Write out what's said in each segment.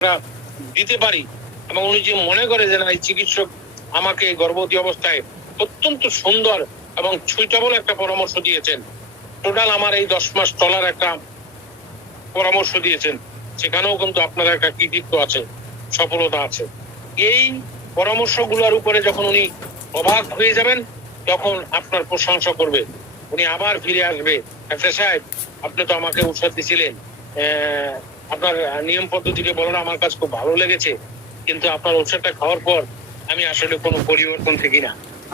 আমরা দিতে পারি, এবং উনি যে মনে করে যে না এই চিকিৎসক আমাকে গর্ভবতী অবস্থায় অত্যন্ত সুন্দর এবং সুইটেবল একটা পরামর্শ দিয়েছেন, টোটাল আমার এই 10 মাস চলার একটা পরামর্শ দিয়েছেন, সেখানেও কিন্তু আপনার একটা কৃতিত্ব আছে, সফলতা আছে। এই পরামর্শগুলোর উপরে যখন উনি অবাক হয়ে যাবেন তখন আপনার প্রশংসা করবে, উনি আবার ফিরে আসবে, ডাক্তার সাহেব আপনি তো আমাকে ঔষধ দিছিলেন, আপনার নিয়ম পদ্ধতিকে বলেন আমার কাছে খুব ভালো লেগেছে, কিন্তু আপনার ঔষধটা খাওয়ার পর আমি আসলে কোনো পরিবর্তন থাকি না।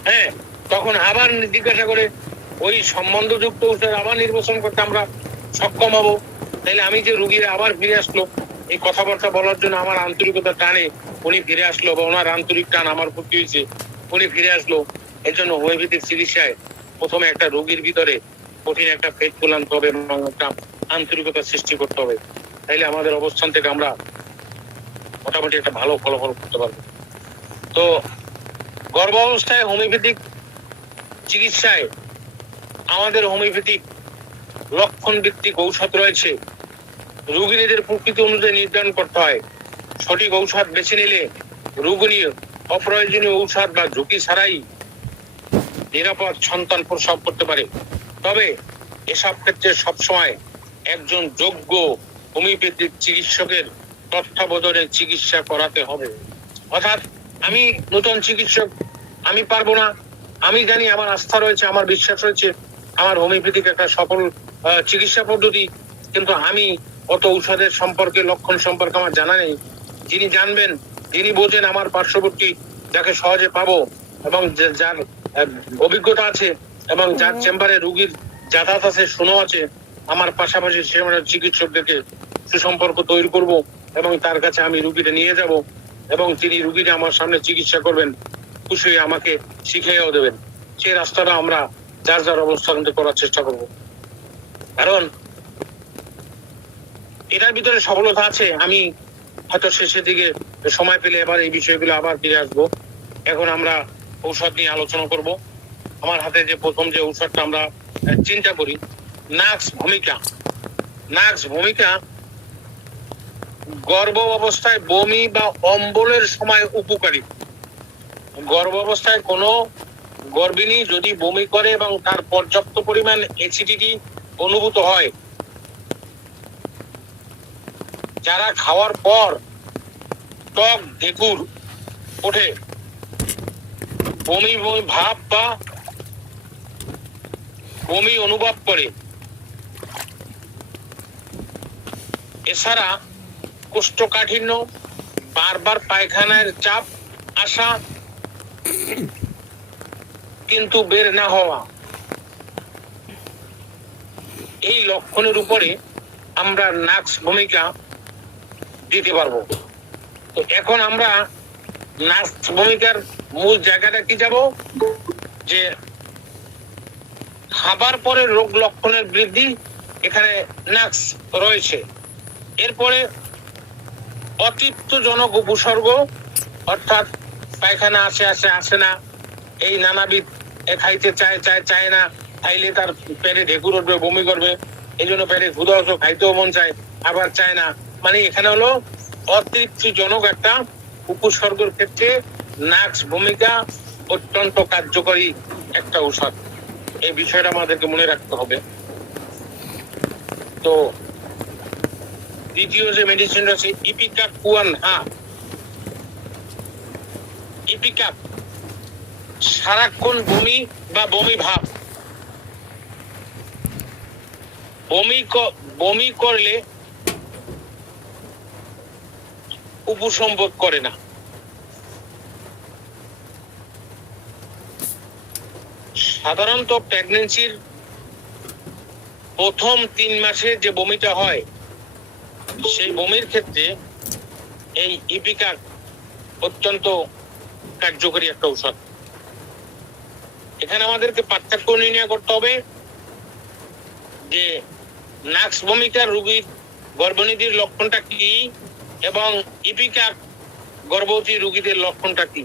হ্যাঁ, তখন আবার জিজ্ঞাসা করে ওই সম্বন্ধযুক্ত ঔষধ আবার নির্বাচন করতে আমরা সক্ষম হব। তাইলে আমি যে রুগীরা আবার ফিরে আসলো এই কথাবার্তা বলার জন্য আমার আন্তরিকতা টানে উনি ফিরে আসলো, বা ওনার আন্তরিক টান আমার প্রতি হয়েছে, উনি ফিরে আসলো। এর জন্য হোমিওপ্যাথিক চিকিৎসায় প্রথমে একটা রোগীর ভিতরে কঠিন একটা ফেথফুল আনতে হবে এবং একটা আন্তরিকতা সৃষ্টি করতে হবে, তাইলে আমাদের অবস্থান থেকে আমরা মোটামুটি একটা ভালো ফলাফল করতে পারবো। তো গর্ভাবস্থায় হোমিওপ্যাথিক চিকিৎসায় আমাদের হোমিওপ্যাথিক লক্ষণ ভিত্তিক ঔষধ রয়েছে, রোগীদের প্রকৃতি অনুযায়ী নির্ধারণ করতে হয়। সঠিক ঔষধ বেছে নিলে রোগী অপ্রয়োজনীয় ঔষধ বা ঝুঁকি ছাড়াই নিরাপদ সন্তান প্রসব করতে পারে। তবে এসব ক্ষেত্রে সবসময় একজন যোগ্য হোমিওপ্যাথিক চিকিৎসকের তত্ত্বাবধানে চিকিৎসা করাতে হবে। অর্থাৎ আমি নতুন চিকিৎসক, আমি পারবো না, আমি জানি আমার আস্থা রয়েছে, আমার বিশ্বাস রয়েছে, আমার হোমিওপ্যাথিক একটা সফল চিকিৎসা পদ্ধতি, কিন্তু আমি অত ঔষধের সম্পর্কে লক্ষণ সম্পর্কে আমার জানা নেই। যিনি জানবেন, যিনি বোঝেন, আমার পার্শ্ববর্তী যাকে সহজে পাবো এবং যার অভিজ্ঞতা আছে এবং যার চেম্বারে রুগীর যাতায়াত আছে, শোনো আছে, আমার পাশাপাশি সে চিকিৎসকদেরকে সুসম্পর্ক তৈরি করব এবং তার কাছে আমি রুগীটা নিয়ে যাব এবং তিনি রুগীটা আমার সামনে চিকিৎসা করবেন, খুশি হয়ে আমাকে শিখিয়েও দেবেন। সেই রাস্তাটা আমরা যার যার অবস্থান করার চেষ্টা করব, কারণ এটার ভিতরে সফলতা আছে। আমি হয়তো শেষের দিকে সময় পেলে এবার এই বিষয়গুলো আবার ফিরে আসবো। এখন আমরা ঔষধ নিয়ে আলোচনা করব। আমার হাতে যে প্রথম যে ঔষধটা আমরা চিন্তা করি, নাক্স ভূমিকা। নাক্স ভূমিকা গর্ভ অবস্থায় বমি বা অম্বলের সময় উপকারী। গর্ভ অবস্থায় কোনো গর্ভিণী যদি বমি করে এবং তার পর্যাপ্ত পরিমাণ অ্যাসিডিটি অনুভূত হয়, যারা খাওয়ার পর টক ঢেকুর ওঠে, বমি বমি ভাব বা বমি অনুভব করে, এছাড়া কোষ্ঠকাঠিন্য, বারবার পায়খানার চাপ আসা কিন্তু বের না হওয়া, এই লক্ষণের উপরে আমরা নাক্স ভূমিকা দিতে পারবো। তো এখন আমরা নাক্স ভূমিকার মূল জায়গাটা কি যাব, যে খাবার পরে রোগ লক্ষণের বৃদ্ধি, এখানে নাক্স রয়েছে। এরপরে অতৃপ্তজনক উপসর্গ, অর্থাৎ পায়খানা আসে না, এই নানাবিধ খাইতে চায় না, খাইলে তার পেটে ঢেকুর উঠবে, বমি করবে, এই জন্য পেটে ক্ষুধা হতো, খাইতেও মন চায়, আবার চায় না। মানে এখানে হলো অতৃপ্তিজনক একটা উপসর্গের ক্ষেত্রে নাক্স ভূমিকা অত্যন্ত কার্যকরী একটা ঔষধ। এই বিষয়টা আমাদেরকে মনে রাখতে হবে। তো দ্বিতীয় যে মেডিসিনটা আছে ইপিকাপ কুয়ানহা। ইপিকাপ সারাক্ষণ বমি বা বমি ভাব, বমি করলে উপশম বোধ করে না। সাধারণত প্রেগন্যান্সির প্রথম 3 মাসে যে বমিটা হয়, সেই বমির ক্ষেত্রে এই ইপিকাপ অত্যন্ত কার্যকরী একটা ঔষধ। এখানে আমাদেরকে পার্থক্য নির্ণয় করতে হবে যে নাক্স ভূমিকার রোগীর গর্ভবতীর লক্ষণটা কি এবং ইপিকাপ গর্ভবতী রোগীদের লক্ষণটা কি,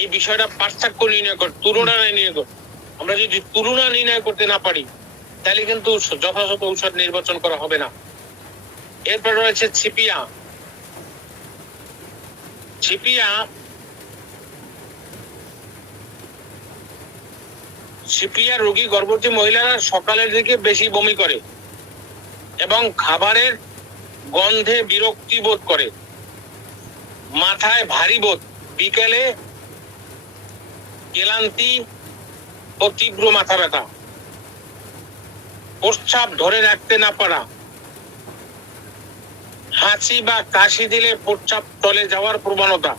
এই বিষয়টা পার্থক্য নির্ণয় কর, তুলনা নির্ণয় কর। আমরা যদি তুলনা নির্ণয় করতে না পারি তাহলে কিন্তু যথাযথ ঔষধ নির্বাচন করা হবে না। এরপর রয়েছে ছিপিয়া। সিপিয়া রোগী গর্ভবতী মহিলারা সকালের দিকে বেশি বমি করে এবং খাবারের গন্ধে বিরক্তি বোধ করে, মাথায় ভারী বোধ, বিকেলে ক্লান্তি ও তীব্র মাথা ব্যথা, প্রস্রাব ধরে রাখতে না পারা, হাঁচি বা কাশি দিলে প্রস্রাব চলে যাওয়ার প্রবণতা,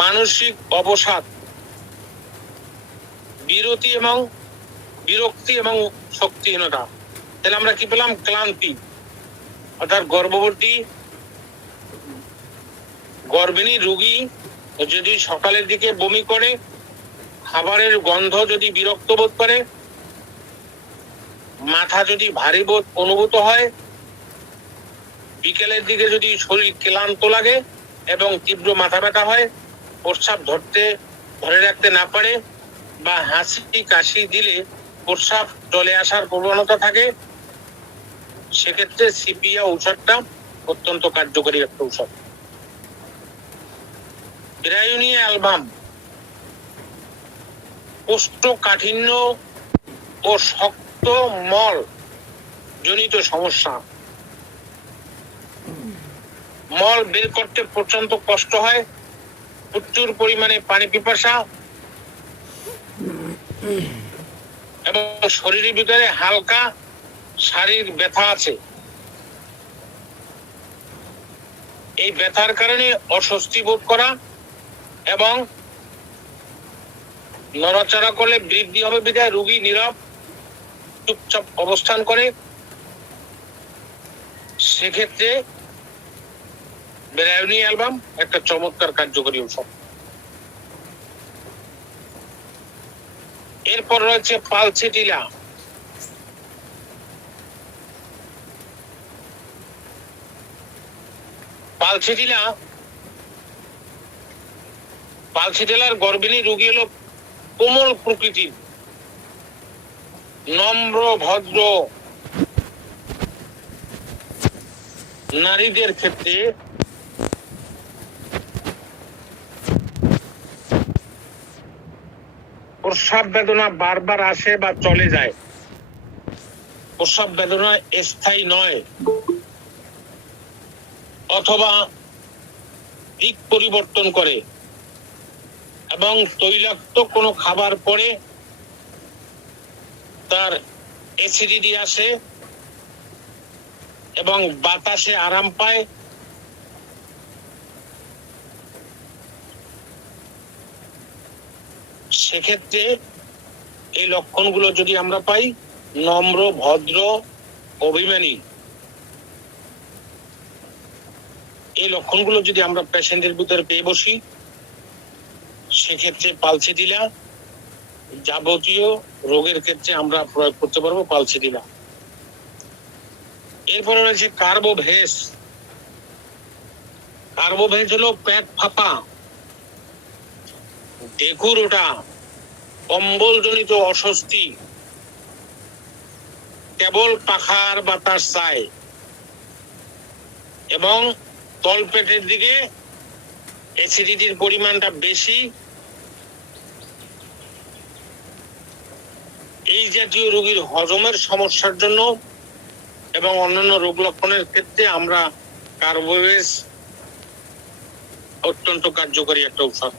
মানসিক অবসাদ, বিরক্তি এবং শক্তিহীনতা। তাহলে আমরা কি পেলাম? ক্লান্তি, অর্থাৎ গর্ভিণী রোগী যদি সকালের দিকে বমি করে, খাবারের গন্ধ যদি বিরক্ত বোধ করে, মাথা যদি ভারী বোধ অনুভূত হয়, বিকেলের দিকে যদি শরীর ক্লান্ত লাগে এবং তীব্র মাথা ব্যথা হয়, প্রস্রাব ধরে রাখতে না পারে বা হাঁচি কাশি দিলে প্রস্রাব চলে আসার প্রবণতা থাকে, সেক্ষেত্রে সিপিয়া ঔষধটা অত্যন্ত কার্যকরী একটা ঔষধ। ব্রায়োনিয়া অ্যালবাম কোষ্ঠকাঠিন্য ও শক্ত মল জনিত সমস্যা, মল বের করতে প্রচন্ড কষ্ট হয়, প্রচুর পরিমাণে পানি পিপাসা এবং শরীরের ভিতরে হালকা শারীরিক ব্যথা আছে। এই ব্যথার কারণে অস্বস্তি বোধ করা এবং নড়াচড়া করলে বৃদ্ধি হবে বিধায় রোগী নীরব চুপচাপ অবস্থান করে, সেক্ষেত্রে ব্রায়োনিয়া অ্যালবাম একটা চমৎকার কার্যকরী ঔষধ। এরপর রয়েছে পালসিটিলা। পালসিটিলার গর্ভিণী রোগী হলো কোমল প্রকৃতির, নম্র ভদ্র নারীদের ক্ষেত্রে প্রস্রাব বেদনা বারবার আসে বা চলে যায়, প্রস্রাব বেদনা স্থায়ী নয় অথবা দিক পরিবর্তন করে এবং তৈলাক্ত কোনো খাবার পরে তার অ্যাসিডিটি আসে এবং বাতাসে আরাম পায়, সেক্ষেত্রে এই লক্ষণগুলো যদি আমরা পাই, নম্র ভদ্র অভিমানী, এই লক্ষণগুলো যদি আমরা পেশেন্টের ভিতরে পেয়ে বসি, সেক্ষেত্রে পালসিটিলা যাবতীয় রোগের ক্ষেত্রে আমরা প্রয়োগ করতে পারবো পালসিটিলা। এরপরে রয়েছে কার্বোভেজ। কার্বোভেজ হলো পেট ফাঁপা, ঢেকুর ওঠা, কম্বল জনিত অস্বস্তি, কেবল পাখার বাতাস চায় এবং তলপেটের দিকে অ্যাসিডিটির পরিমাণটা বেশি। এই জাতীয় রোগীর হজমের সমস্যার জন্য এবং অন্যান্য রোগ লক্ষণের ক্ষেত্রে আমরা কার্বোভেজ অত্যন্ত কার্যকরী একটা ঔষধ।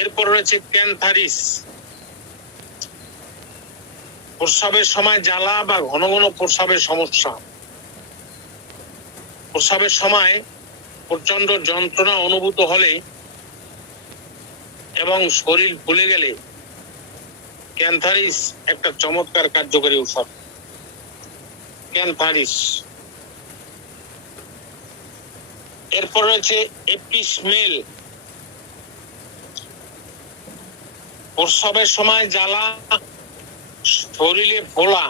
এরপর রয়েছে ক্যান্থারিস। প্রস্রাবের সময় জ্বালা বা ঘন ঘন প্রস্রাবের সমস্যা, প্রস্রাবের সময় প্রচন্ড যন্ত্রণা অনুভূত হলে এবং শরীর ফুলে গেলে ক্যান্থারিস একটা চমৎকার কার্যকরী ঔষধ। ক্যান্থারিস। এরপর রয়েছে এপিসমেল। প্রস্রাবের সময় জ্বালা, শরীরে ফোলা,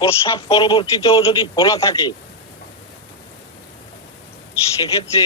প্রস্রাব পরবর্তীতেও যদি ফোলা থাকে, সেক্ষেত্রে